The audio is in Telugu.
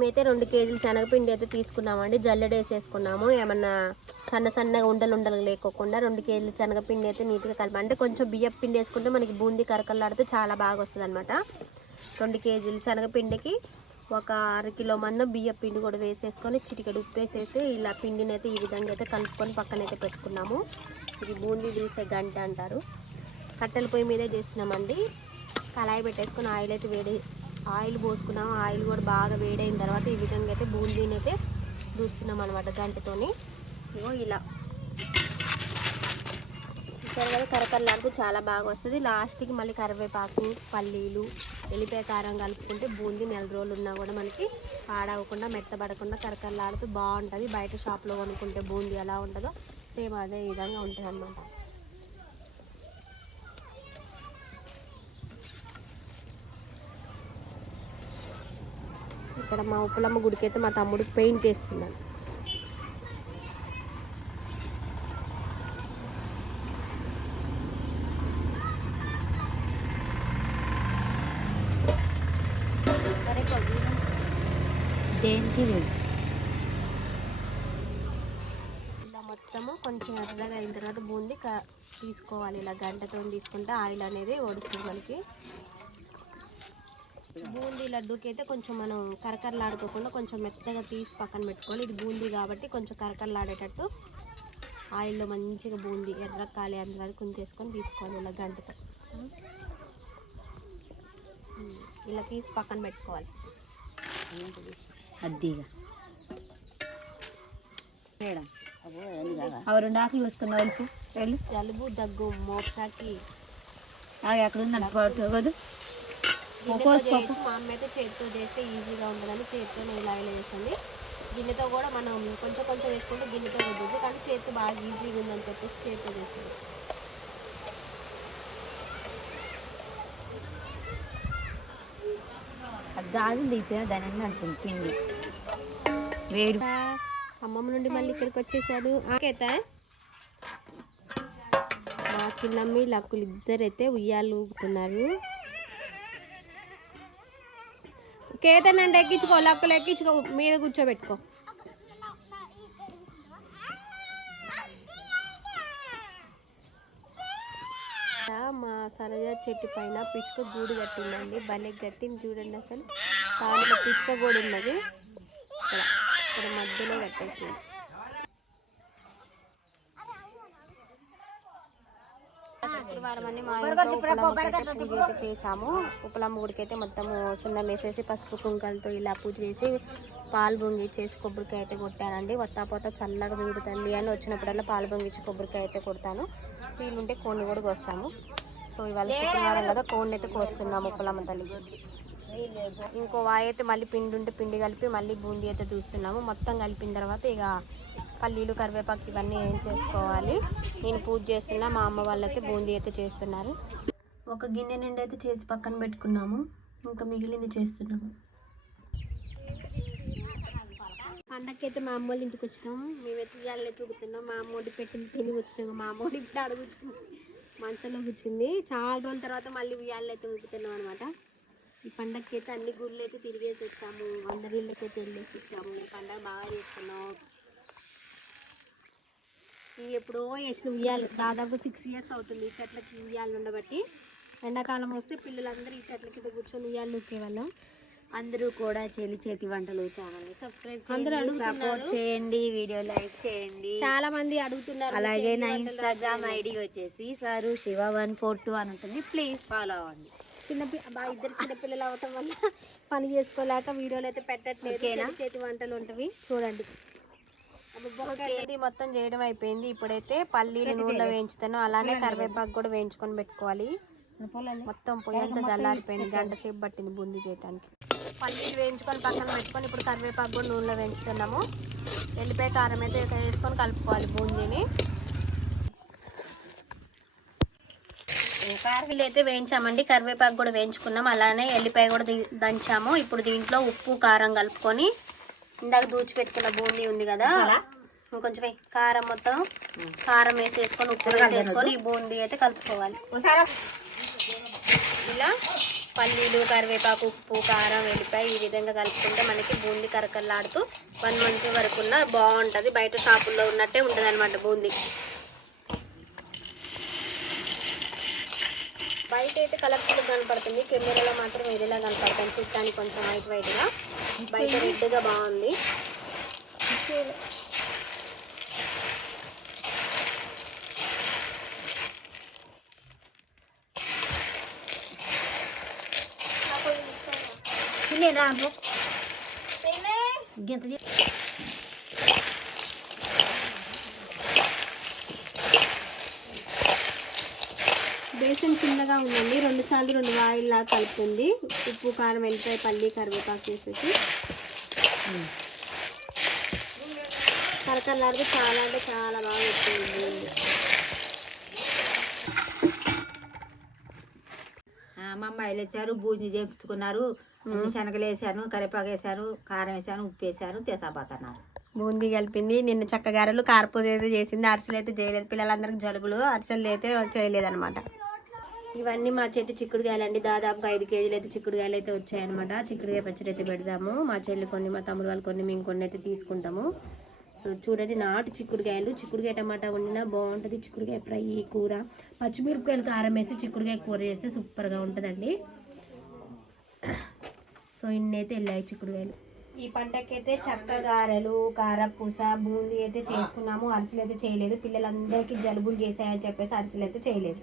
మేమైతే రెండు కేజీలు శనగపిండి అయితే తీసుకున్నామండి. జల్లెడ వేసేసుకున్నాము. ఏమన్నా సన్న సన్నగా ఉండలు ఉండలు లేకోకుండా రెండు కేజీలు శనగపిండి అయితే నీట్గా కలిపి అంటే కొంచెం బియ్యం పిండి వేసుకుంటే మనకి బూందీ కరకలాడుతూ చాలా బాగా వస్తుంది అనమాట రెండు కేజీలు శనగపిండికి ఒక అర కిలో మందం బియ్యం పిండి కూడా వేసేసుకొని చిటికెడు ఉప్పు వేసేసి ఇలా పిండిని అయితే ఈ విధంగా అయితే కలుపుకొని పక్కనైతే పెట్టుకున్నాము. ఇది బూందీ దూసే గంట అంటారు. కట్టెల పొయ్యి మీదే చేస్తున్నామండి. కళాయి పెట్టేసుకొని ఆయిల్ అయితే వేడి ఆయిల్ పోసుకున్నాం. ఆయిల్ కూడా బాగా వేడైన తర్వాత ఈ విధంగా అయితే బూందీని అయితే దూస్తున్నాం అనమాట గంటతోని. ఇగో ఇలా. చూసారు కదా కరకరలాడుతూ చాలా బాగా వస్తుంది. లాస్ట్కి మళ్ళీ కరివేపాకు పల్లీలు ఎల్లిపాయ కారం కలుపుకుంటే బూందీ నెల రోజులు ఉన్నా కూడా మనకి పాడవకుండా మెత్తబడకుండా కరకరలాడుతూ బాగుంటుంది. బయట షాప్లో కొనుక్కుంటే బూందీ ఎలా ఉంటుందో సేమ్ అదే విధంగా ఉంటుంది అనమాట ఇక్కడ మా ఉప్పలమ్మ గుడికి అయితే మా తమ్ముడికి పెయింట్ వేస్తున్నాను దేనికి ఇలా మొత్తము కొంచెం ఎర్రగా అయిన తర్వాత బూందీ తీసుకోవాలి. ఇలా గంటతో తీసుకుంటే ఆయిల్ అనేది ఒడుస్తుంది మనకి. బూందీ లడ్డూకి అయితే కొంచెం మనం కరకరలాడుకోకుండా కొంచెం మెత్తగా తీసి పక్కన పెట్టుకోవాలి. ఇది బూందీ కాబట్టి కొంచెం కరకరలాడేటట్టు ఆయిల్లో మంచిగా బూందీ ఎర్ర కాలి అంత వరకు ఉంచేసుకొని తీసుకోవాలి ఇలా గంటతో. ఇలా తీసి పక్కన పెట్టుకోవాలి. అద్దీగా. అవి రెండు ఆకులు వెళ్ళి. జలుబు దగ్గు ఎక్కడ ఉందండి పట్టుకోదు గిన్నెతో చేయొచ్చు మా అమ్మ అయితే చేతితో చేస్తే ఈజీగా ఉంటుందని చేతితో ఇలా ఇలా చేస్తుంది. గిన్నెతో కూడా మనం కొంచెం కొంచెం వేసుకుంటే గిన్నెతో రుద్దదు కానీ చేతితో బాగా ఈజీగా ఉందని చెప్పేసి చేతితో చేస్తుంది. అది గాజులు తీపిన దాని పిండి. వేడి. అమ్మమ్మ నుండి మళ్ళీ ఇక్కడికి వచ్చేసాడు. ఆకేత మా చిన్నమ్మి లక్కులు ఇద్దరైతే ఉయ్యాలు ఊపుతున్నారు కేతనంటే ఎక్కించుకో లక్కులు ఎక్కించుకో మీద కూర్చోబెట్టుకో. మా సరజ చెట్టు పైన పిచ్చుక గూడు కట్టిందండి. భలే కట్టింది చూడండి అసలు. దాంట్లో పిచ్చుక గూడు ఉన్నది. ఇక్కడ ఇక్కడ మధ్యలో కట్టేసింది. శుక్రవారం అని మా ఇంట్లో ఉప్పలమ్మకి అయితే పూజ అయితే చేసాము. ఉప్పలమ్మ గుడికి అయితే మొత్తము సున్నం వేసేసి పసుపు కుంకాలతో ఇలా పూజ చేసి పాలు పొంగిచ్చేసి కొబ్బరికాయ అయితే కొట్టానండి వత్తా పోత చల్లగా వీడుతుంది అని వచ్చినప్పుడల్లా పాలు పొంగిచ్చి కొబ్బరికాయ అయితే కొడతాను. వీలుంటే కోడిని కూడా కోస్తాము. సో ఇవాళ శుక్రవారం కదా కోడిని అయితే కోస్తున్నాము ఉప్పలమ్మ తల్లికి ఇంకో వాయి అయితే మళ్ళీ పిండి ఉంటే పిండి కలిపి మళ్ళీ బూందీ అయితే చూస్తున్నాము మొత్తం కలిపిన తర్వాత ఇక పల్లీలు కరివేపాకు ఇవన్నీ ఏం చేసుకోవాలి? నేను పూజ చేస్తున్నా మా అమ్మ వాళ్ళు అయితే బూందీ అయితే చేస్తున్నారు. ఒక గిన్నె నిండి అయితే చేసి పక్కన పెట్టుకున్నాము. ఇంకా మిగిలింది చేస్తున్నాము. పండగకి అయితే మా అమ్మోళ్ళ ఇంటికి వచ్చినాము మేమైతే ఇవాళ తూగుతున్నాం మా అమ్మోడి పెట్టిన తిని వచ్చినాము మా అమ్మోడి ఇప్పుడు అడుగు కూర్చుంది మంచంలో కూర్చుంది. చాలా రోజుల తర్వాత మళ్ళీ ఉయ్యాలు అయితే ఊపుతున్నాం అనమాట ఈ పండగకి అయితే అన్ని గుళ్ళు అయితే తిరిగేసి వచ్చాము. అందరి ఇళ్ళకి అయితే వెళ్ళేసి వచ్చాము. ఈ పండగ బాగా చేసుకున్నాం. ఇవి ఎప్పుడో వేసిన ఉయ్యాలు. దాదాపు సిక్స్ ఇయర్స్ అవుతుంది ఈ చెట్లకి ఉయ్యాలు ఉండబట్టి. ఎండాకాలం వస్తే పిల్లలందరూ ఈ చెట్ల కింద కూర్చొని ఉయ్యాలు నూకేవాళ్ళం అందరూ కూడా చెల్లి చేతి వంటలు ఛానల్ సబ్స్క్రైబ్ అందరూ. సపోర్ట్ చేయండి వీడియో లైక్ చేయండి. చాలా మంది అడుగుతున్నారు అలాగే నా ఇన్స్టాగ్రామ్ ఐడి వచ్చేసి సారు శివ వన్ ఫోర్ టూ అని ఉంటుంది. ప్లీజ్ ఫాలో అవ్వండి చిన్న ఇద్దరు చిన్న పిల్లలు అవటం వల్ల పని చేసుకోలేక వీడియోలు అయితే పెట్టట్లేదు. చేతి వంటలు ఉంటవి. చూడండి. ఇది మొత్తం చేయడం అయిపోయింది. ఇప్పుడైతే పల్లీలు నూనెలో వేయించుతాను. అలానే కరివేపాకు కూడా వేయించుకొని పెట్టుకోవాలి. మొత్తం పొయ్యి అంతా చల్లారిపోయింది. గంట సేపు పట్టింది బూందీ చేయడానికి పల్లీలు వేయించుకొని పక్కన పెట్టుకొని ఇప్పుడు కరివేపాకు కూడా నూనెలో వేయించుతున్నాము వెళ్ళిపోయి కారం అయితే వేసుకొని కలుపుకోవాలి బూందీని. వీళ్ళు అయితే వేయించామండి. కరివేపాకు కూడా వేయించుకున్నాం. అలానే ఎల్లిపాయ కూడా దంచాము. ఇప్పుడు దీంట్లో ఉప్పు కారం కలుపుకొని ఇందాక దూచి పెట్టుకున్న బూందీ ఉంది కదా. వేయి. కారం మొత్తం కారం వేసేసుకొని ఉప్పు వేసేసుకొని ఈ బూందీ అయితే కలుపుకోవాలి. ఇలా పల్లీలు కరివేపాకు ఉప్పు కారం వెల్లిపాయ ఈ విధంగా కలుపుకుంటే మనకి బూందీ కరకల్లాడుతూ వన్ మంత్ వరకు ఉన్న బాగుంటుంది. బయట షాపుల్లో ఉన్నట్టే ఉంటుంది అనమాట బూందీ. బయట అయితే కలర్ఫుల్ కనపడుతుంది. కెమెరాలో మాత్రం వేరేలా కనపడుతుంది. చూడటానికి కొంచెం వైట్ వైట్గా. బయట రెడ్గా బాగుంది. గింత బేసన్ చిన్నగా ఉందండి. రెండు సార్లు రెండు వాయిల్లా కలుపుతుంది. ఉప్పు కారం వెల్లిపాయ పల్లి కరివేపాకు వేసేసి. కరకరలాడితే చాలా అంటే చాలా బాగా వచ్చింది మా అమ్మాయిలు వచ్చారు బూజి చేపించుకున్నారు. అన్ని శనగలు వేసాను కరివేపాకు వేసాను కారం వేసాను ఉప్పు వేసాను తీసాపోతున్నారు. బూందీ కలిపింది. నిన్న చక్కగారెలు కారపూజ అయితే చేసింది. అరిసెలు అయితే చేయలేదు. పిల్లలందరికి జలుబులు. అరిసెలు అయితే చేయలేదు అనమాట ఇవన్నీ మా చెట్టు చిక్కుడుకాయలండి. దాదాపుగా ఐదు కేజీలు అయితే చిక్కుడుకాయలు అయితే వచ్చాయన్నమాట. చిక్కుడుకాయ పచ్చడి అయితే పెడదాము మా చెల్లి కొన్ని మా తమ్ముడు వాళ్ళు కొన్ని మేము కొన్ని అయితే తీసుకుంటాము. సో చూడండి నాటు చిక్కుడుకాయలు. చిక్కుడుకాయ టమాటా వండినా బాగుంటుంది. చిక్కుడుకాయ ఫ్రై కూర. పచ్చిమిరపకాయలు కారం వేసి చిక్కుడుకాయ కూర చేస్తే సూపర్గా ఉంటుందండి. సో ఇన్ని అయితే వెళ్ళాయి చిక్కుడుకాయలు. ఈ పంటకైతే చక్క గారెలు కారపూస బూందీ అయితే చేసుకున్నాము. అరిసెలు అయితే చేయలేదు. పిల్లలందరికీ జలుబులు చేసాయని చెప్పేసి అరిసెలు అయితే చేయలేదు.